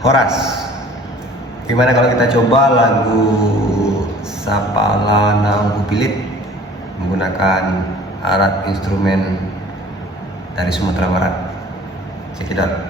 Horas. Gimana kalau kita coba lagu Sapalana Bupilit menggunakan alat instrumen dari Sumatera Barat. Check it out.